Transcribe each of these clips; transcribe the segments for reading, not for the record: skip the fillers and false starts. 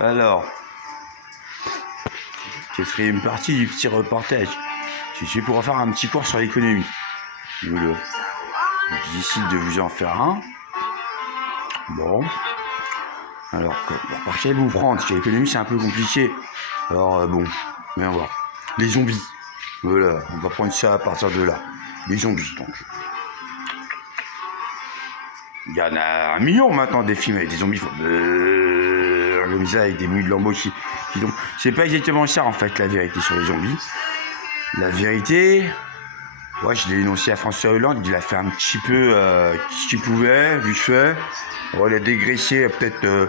Alors, quatrième partie du petit reportage. Je vais pouvoir faire un petit cours sur l'économie. Je décide de vous en faire un. Bon. Alors, par quel vous prendre? Parce que l'économie, c'est un peu compliqué. Alors, bon, voyons voir. Les zombies. Voilà, on va prendre ça à partir de là. Les zombies, donc. Il y en a 1 million maintenant des films avec des zombies. Comme ça, avec des mouilles de lambeaux qui tombent. C'est pas exactement ça, en fait, la vérité sur les zombies. La vérité, ouais, je l'ai énoncé à François Hollande, il a fait un petit peu ce qu'il pouvait, vite fait. Ouais, il a dégraissé peut-être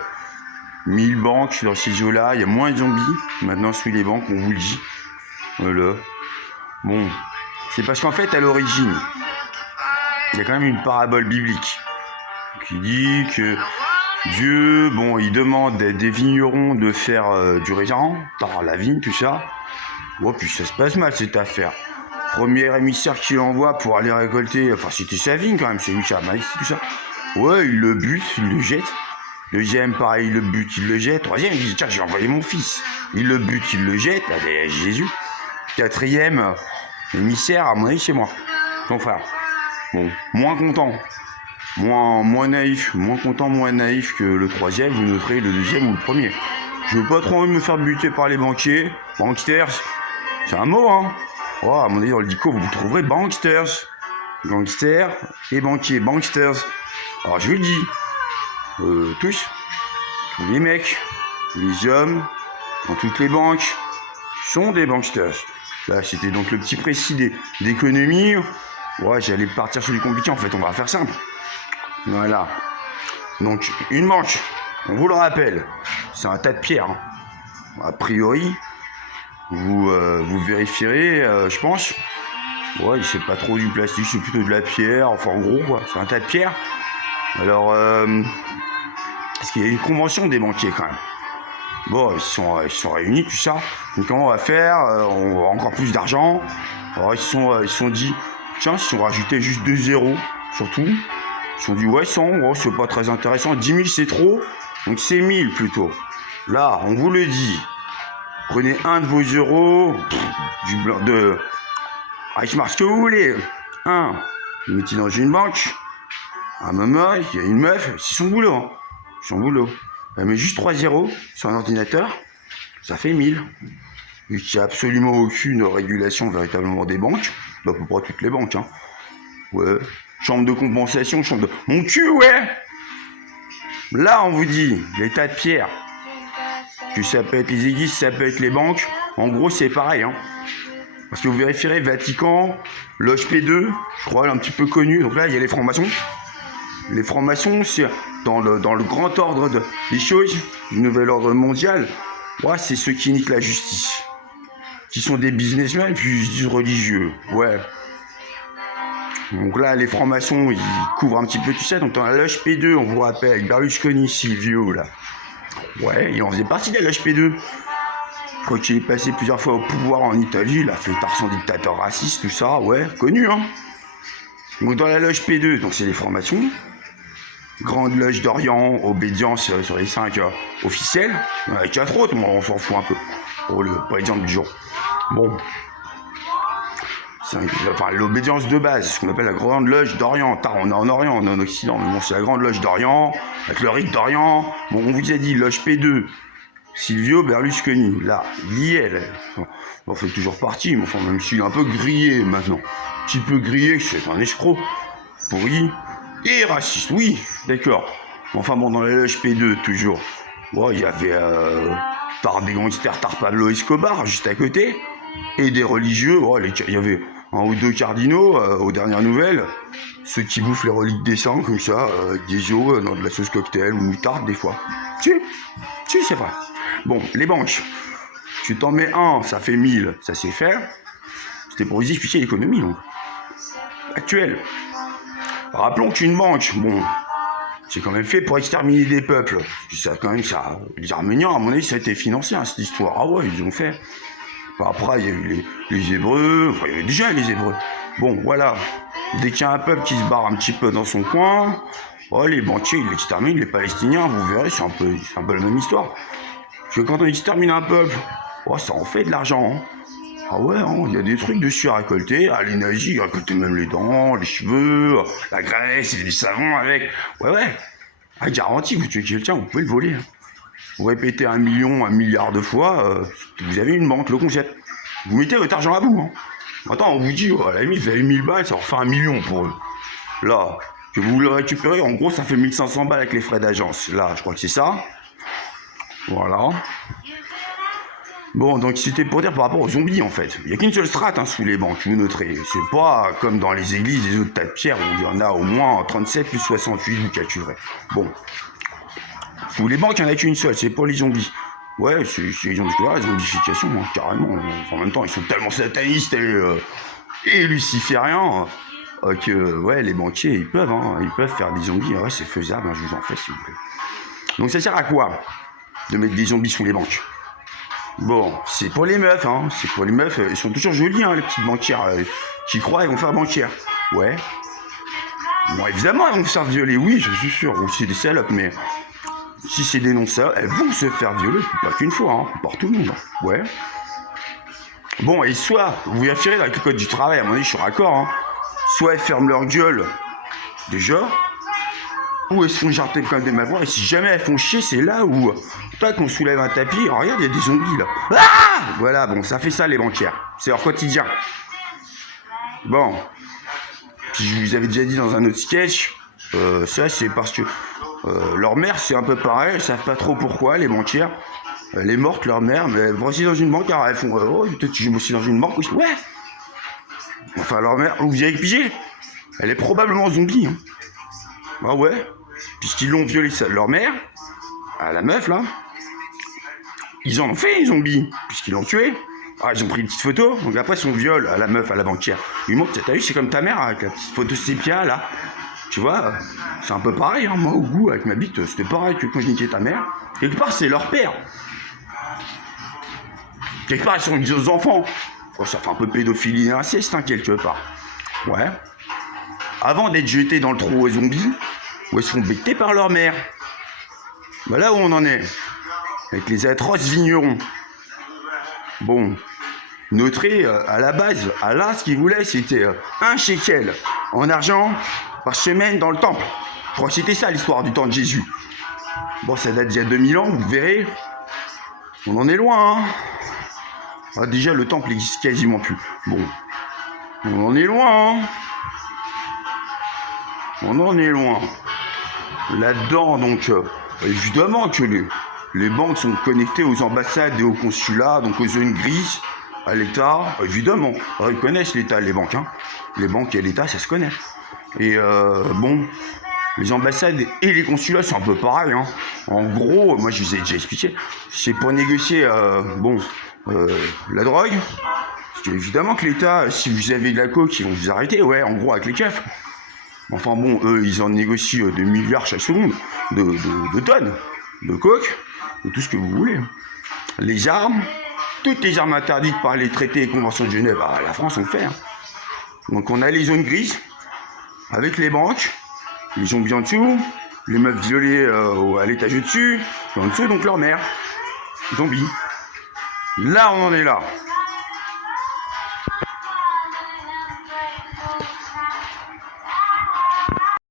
1000 banques dans ces eaux-là. Il y a moins de zombies maintenant sous les banques, on vous le dit. Voilà. Bon, c'est parce qu'en fait, à l'origine, il y a quand même une parabole biblique qui dit que Dieu, bon, il demande des vignerons de faire du raisin, par la vigne, tout ça. Ouais, puis ça se passe mal cette affaire. Premier émissaire qu'il envoie pour aller récolter, enfin c'était sa vigne quand même, c'est lui qui a maïs, tout ça. Ouais, il le bute, il le jette. Deuxième, pareil, il le bute, il le jette. Troisième, il dit tiens, j'ai envoyé mon fils. Il le bute, il le jette, allez, Jésus. Quatrième, émissaire, à mon avis, c'est moi, son frère. Bon, moins content. Moins naïf, moins content, moins naïf que le troisième, vous noterez le deuxième ou le premier. Je veux pas trop envie de me faire buter par les banquiers. Banksters, c'est un mot, hein. Oh, à mon avis, dans le dico, vous trouverez banksters. Gangsters et banquiers, banksters. Alors, je vous le dis, tous les mecs, les hommes, dans toutes les banques, sont des banksters. Là, c'était donc le petit précis d'économie. Ouais, j'allais partir sur du compliqué, en fait, on va faire simple. Voilà. Donc, une banque, on vous le rappelle, c'est un tas de pierres. Hein. A priori, vous vérifierez, je pense. Ouais, c'est pas trop du plastique, c'est plutôt de la pierre. Enfin, en gros, quoi, c'est un tas de pierres. Alors, parce qu'il y a une convention des banquiers quand même. Bon, ils sont réunis, tout ça. Donc, comment on va faire? On va encore plus d'argent. Alors, ils se sont dit, tiens, si on rajoutait juste 2 zéros, surtout. Ils se sont dit, ouais, 100, oh, c'est pas très intéressant. 10 000, c'est trop. Donc, c'est 1000 plutôt. Là, on vous le dit. Prenez un de vos euros, du blanc de Reichsmark, ce que vous voulez. Un, vous mettez dans une banque. Un moment, il y a une meuf, c'est son boulot. Hein. Son boulot. Elle met juste 3 zéros sur un ordinateur. Ça fait 1000. Il n'y a absolument aucune régulation véritablement des banques. Bah, à peu près toutes les banques. Hein. Ouais. Chambre de compensation, chambre de... Mon cul, ouais. Là, on vous dit, les tas de pierres. Que ça peut être les églises, ça peut être les banques. En gros, c'est pareil. Hein. Parce que vous vérifierez, Vatican, loge P2, je crois, elle est un petit peu connue. Donc là, il y a les francs-maçons. Les francs-maçons, c'est dans le grand ordre des choses, du nouvel ordre mondial. Ouais, c'est ceux qui niquent la justice. Qui sont des businessmen, puis ils se disent religieux. Ouais. Donc là, les francs-maçons, ils couvrent un petit peu tout ça. Donc dans la loge P2, on vous rappelle, Berlusconi, Silvio, là. Ouais, il en faisait partie de la loge P2. Je crois qu'il est passé plusieurs fois au pouvoir en Italie. Il a fait tard son dictateur raciste, tout ça. Ouais, connu, hein. Donc dans la loge P2, donc c'est les francs-maçons. Grande loge d'Orient, obédience sur les 5 officiels. Il y en a 4 autres, on s'en fout un peu. Pour l'exemple du jour. Bon. Enfin, l'obédience de base, ce qu'on appelle la grande loge d'Orient. On est en Orient, on est en Occident, mais bon, c'est la grande loge d'Orient, avec le rite d'Orient. Bon, on vous a dit, loge P2, Silvio Berlusconi. Là, il y est, là. On en fait toujours partie, mais enfin, même s'il est un peu grillé maintenant. Un petit peu grillé, c'est un escroc, pourri, et raciste, oui, d'accord. Enfin bon, dans la loge P2, toujours, bon, il y avait des gangsters, Pablo Escobar, juste à côté, et des religieux, bon, il y avait 1 ou 2 cardinaux, aux dernières nouvelles, ceux qui bouffent les reliques des saints, comme ça, avec des os, dans de la sauce cocktail, ou moutarde, des fois. Si, c'est vrai. Bon, les banques, tu t'en mets un, ça fait 1000, ça c'est faire. C'était pour vous expliquer l'économie, donc. Actuelle. Rappelons qu'une banque, bon, c'est quand même fait pour exterminer des peuples. Ça, quand même, ça, les Arméniens, à mon avis, ça a été financé, hein, cette histoire. Ah ouais, ils ont fait. Enfin, après, il y a eu les Hébreux, enfin, il y avait déjà les Hébreux. Bon, voilà. Dès qu'il y a un peuple qui se barre un petit peu dans son coin, Oh, les banquiers, ils l'exterminent, les Palestiniens, vous verrez, c'est un peu la même histoire. Parce que quand on extermine un peuple, oh, ça en fait de l'argent. Hein. Ah ouais, il y a des trucs dessus à récolter. Ah, les nazis, ils récoltaient même les dents, les cheveux, la graisse, et du savon avec. Ouais. Ah, garanti, vous tuez quelqu'un, vous pouvez le voler. Hein. Vous répétez 1 million, 1 milliard de fois, vous avez une banque, le concept. Vous mettez votre argent à vous. Hein. Attends, on vous dit, à la limite, vous avez 1000 balles, ça en fait 1 million pour eux. Là, que vous le récupérez, en gros, ça fait 1500 balles avec les frais d'agence. Là, je crois que c'est ça. Voilà. Bon, donc c'était pour dire par rapport aux zombies, en fait. Il n'y a qu'une seule strate sous les banques, vous noterez. C'est pas comme dans les églises, les autres tas de pierres, où il y en a au moins 37 plus 68, vous calculerez. Bon. Sous les banques, il n'y en a qu'une seule, c'est pour les zombies. Ouais, c'est les zombifications, hein, carrément. En même temps, ils sont tellement satanistes et lucifériens que, ouais, les banquiers, ils peuvent faire des zombies. Ouais, c'est faisable, je vous en fais, s'il vous plaît. Donc ça sert à quoi de mettre des zombies sous les banques? Bon, c'est pour les meufs, c'est pour les meufs, elles sont toujours jolies, les petites banquières qui croient, elles vont faire banquière. Ouais. Bon, évidemment, elles vont se faire violer, oui, je suis sûr, ou c'est des salopes, mais si c'est des non-salopes, elles vont se faire violer, pas qu'une fois, par tout le monde. Ouais. Bon, et soit, vous vérifierez dans le code du travail, à mon avis, je suis raccord, soit elles ferment leur gueule, déjà, ou elles se font jarter comme des mavoirs, et si jamais elles font chier, c'est là où, tac, on soulève un tapis, regarde, il y a des zombies, là. Ah, voilà, bon, ça fait ça, les banquières. C'est leur quotidien. Bon. Puis je vous avais déjà dit dans un autre sketch, ça, c'est parce que leur mère, c'est un peu pareil, elles savent pas trop pourquoi, les banquières. Elle est morte, leur mère, mais elles vont aussi dans une banque, alors elles font, oh, peut-être que je vais aussi dans une banque, ouais. Enfin, leur mère, vous avez pigé, elle est probablement zombie, Ah ouais, puisqu'ils l'ont violé leur mère, à la meuf là, ils en ont fait les zombies, puisqu'ils l'ont tué. Ah, ils ont pris une petite photo, donc après son viol à la meuf, à la banquière. Ils montrent, t'as vu, c'est comme ta mère avec la petite photo sépia là. Tu vois, c'est un peu pareil, moi au goût avec ma bite, c'était pareil que quand je niquais ta mère. Quelque part, c'est leur père. Quelque part, ils sont des enfants. Oh, ça fait un peu pédophilie et inceste, quelque part. Ouais. Avant d'être jetés dans le trou aux zombies, où ils se font becter par leur mère. Bah là où on en est, avec les atroces vignerons. Bon, noterez, à la base, Allah, ce qu'il voulait, c'était 1 shekel en argent par semaine dans le temple. Je crois que c'était ça l'histoire du temps de Jésus. Bon, ça date d'il y a 2000 ans, vous verrez. On en est loin, Ah, déjà, le temple n'existe quasiment plus. Bon, on en est loin, On en est loin. Là-dedans, donc, évidemment que les banques sont connectées aux ambassades et aux consulats, donc aux zones grises, à l'État, évidemment. Alors, ils connaissent l'État, les banques. Les banques et l'État, ça se connaît. Et bon, les ambassades et les consulats, c'est un peu pareil. En gros, moi, je vous ai déjà expliqué, c'est pour négocier, la drogue. Parce qu'évidemment que l'État, si vous avez de la coke, ils vont vous arrêter, ouais, en gros, avec les keufs. Enfin bon, eux, ils en négocient des milliards chaque seconde de tonnes de coke, de tout ce que vous voulez. Les armes, toutes les armes interdites par les traités et conventions de Genève, la France, on le fait. Donc on a les zones grises, avec les banques, les zombies en dessous, les meufs violées à l'étage au-dessus, et en dessous, donc leur mère. Zombies. Là, on en est là.